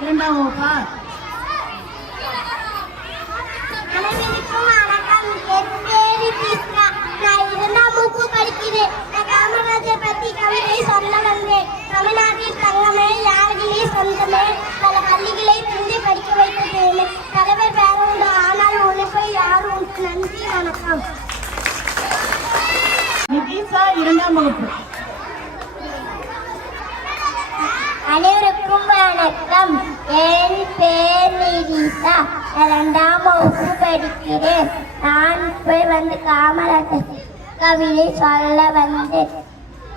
இரண்டாம் வகுப்பா? நிதிஷா இரண்டாம் வகுப்பு. அனைவருக்கும் வணக்கம் என் பேர் நிதிஷா இரண்டாம் வகுப்பு படிக்கிறேன் நான் போய் வந்து காமராஜர் கவிதை சொல்ல வந்தேன்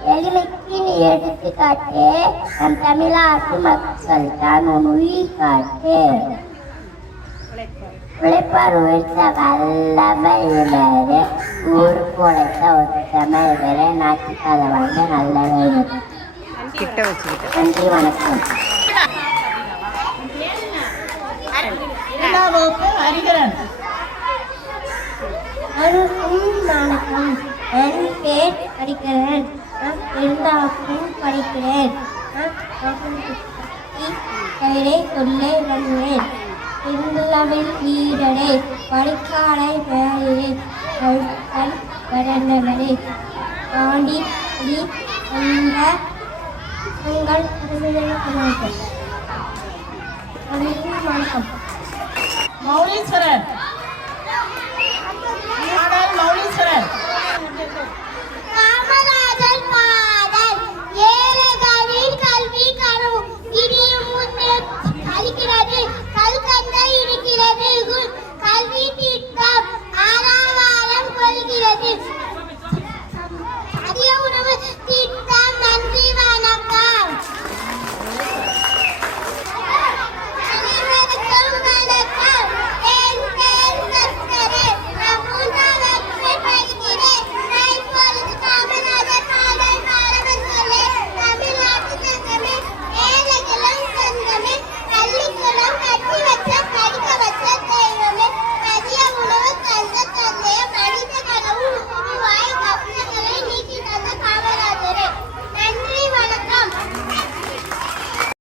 எளிமைக்கு நீ எடுத்துக்காட்டு நம் தமிழ்நாட்டு மக்கள் தான் உன் உயிர் காட்டு உழைப்பார் உழைத்த வல்லமை இவரே ஊருக்கு உழைத்த ஒத்தமை இவரே நாட்டுக்காக வாழ்ந்த நல்லவர் நன்றி வணக்கம் இரண்டாம் வகுப்பு ஹரிகரன் அனைவருக்கும் வணக்கம் என் பேர் படிக்கிறேன். நான் இரண்டாவதும் படிக்கிறேன் பெயரை கொள்ளே வந்தேன். இந்துளவில் வீரரை படிக்காலை வேலையை கழுத்தல் கடந்தவரை பாண்டி அடி அந்த உங்கள் வணக்கம் मौलीच खरं